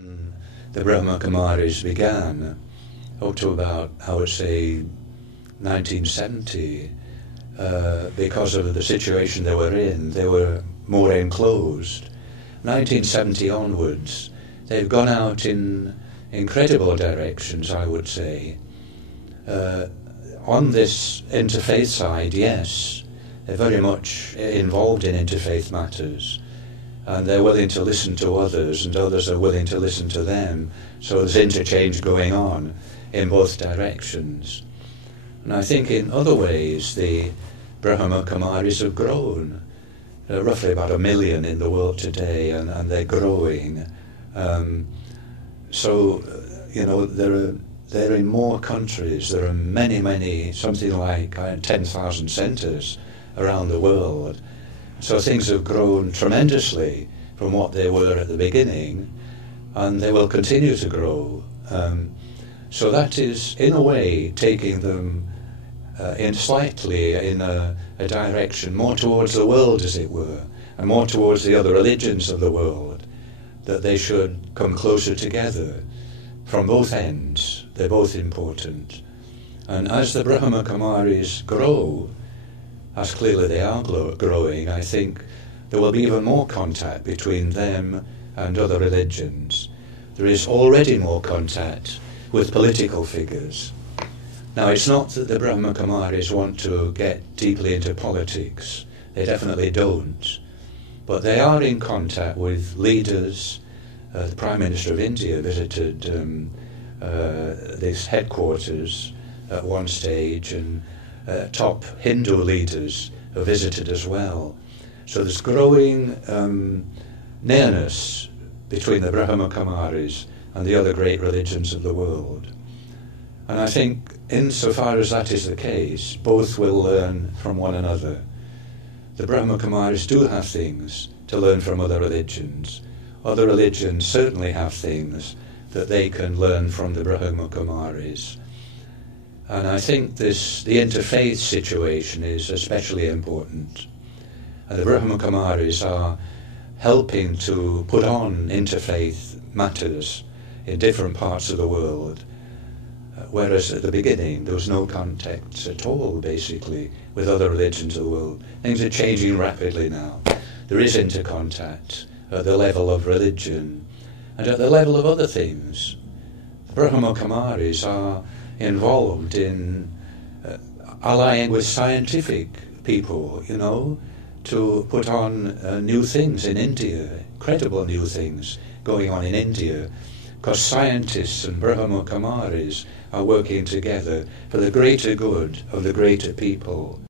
when the Brahma Kumaris began, up to about, I would say, 1970, because of the situation they were more enclosed. 1970 onwards, they've gone out in incredible directions, I would say. On this interfaith side, yes, they're very much involved in interfaith matters, and they're willing to listen to others, and others are willing to listen to them. So there's interchange going on in both directions. And I think in other ways the Brahma Kumaris have grown. There are roughly about 1 million in the world today, and they're growing. They're in more countries. There are many, something like 10,000 centres around the world. So things have grown tremendously from what they were at the beginning, and they will continue to grow. So that is, in a way, taking them slightly in a direction more towards the world, as it were, and more towards the other religions of the world, that they should come closer together from both ends. They're both important. And as the Brahma Kumaris grow, as clearly they are growing, I think there will be even more contact between them and other religions. There is already more contact with political figures. Now, it's not that the Brahma Kumaris want to get deeply into politics. They definitely don't. But they are in contact with leaders. The Prime Minister of India visited this headquarters at one stage, and top Hindu leaders are visited as well. So there's growing nearness between the Brahma Kumaris and the other great religions of the world. And I think insofar as that is the case, both will learn from one another. The Brahma Kumaris do have things to learn from other religions. Other religions certainly have things that they can learn from the Brahma Kumaris. And I think the interfaith situation is especially important. And the Brahma Kumaris are helping to put on interfaith matters in different parts of the world, whereas at the beginning there was no contact at all, basically, with other religions of the world. Things are changing rapidly now. There is intercontact at the level of religion and at the level of other things. The Brahma Kumaris are involved in allying with scientific people, to put on new things in India, incredible new things going on in India, because scientists and Brahma Kumaris are working together for the greater good of the greater people.